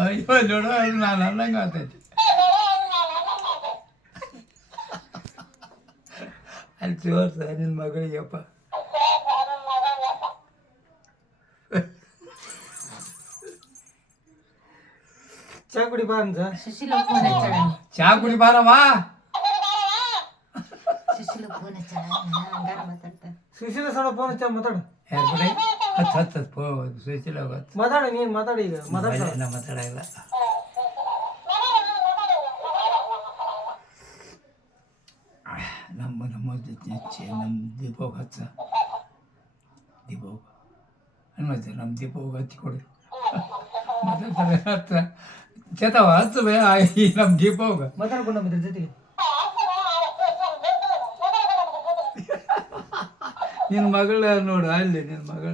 ಅಯ್ಯೋ ನೋಡು ನಾನು ಅನ್ನಂಗೆ ಆಗ್ತೈತಿ ಅಲ್ಲಿ ತೋರ್ಸ ನಿನ್ನ ಮಗಳಿಗೆಪ್ಪ ಚಾ ಕುಡಿ ಬಾ ಅಂತ ಸುಶೀಲ ಫೋನ್ ಹಚ್ಚಾಳ ಚಾ ಕುಡಿ ಬಾರವಾ ಸುಶೀಲ ಫೋನ್ ಹಚ್ಚಾಳ ಹಂಗಾರ ಮಾತಾಡ್ತಾರ ಸುಶೀಲ ಸಣ್ಣ ಫೋನ್ ಹಚ್ಚ ಮಾತಾಡು ಯಾರು ಬಿಡಿ ಹತ್ತು ಸುಶೀಲ ಹೊತ್ತು ಮಾತಾಡು ನೀನು ಮಾತಾಡಿ ಈಗ ಮಾತಾಡ್ತಾಳ ನಾ ಮಾತಾಡಲ್ಲ ನಮ್ಮ ದೀಪೋಗ ಹಚ್ಚ ದೀಪೋಗ ಅನ್ಮತ್ತೆ ನಮ್ಮ ದೀಪೋಗ ಹಚ್ಚಿ ಕೊಡಿ ಮಾತಾಡ್ತಾರೆ ಹತ್ತ ಚೇತವ ಹಚ್ಚ ಬೇ ನಮ್ಮ ದೀಪೋಗ ಮಾತಾಡ್ಕೊಂಡು ನಮ್ಮ ಜೊತೆಗೆ ನಿನ್ನ ಮಗಳ ನೋಡು ಅಲ್ಲಿ ನಿನ್ನ ಮಗಳ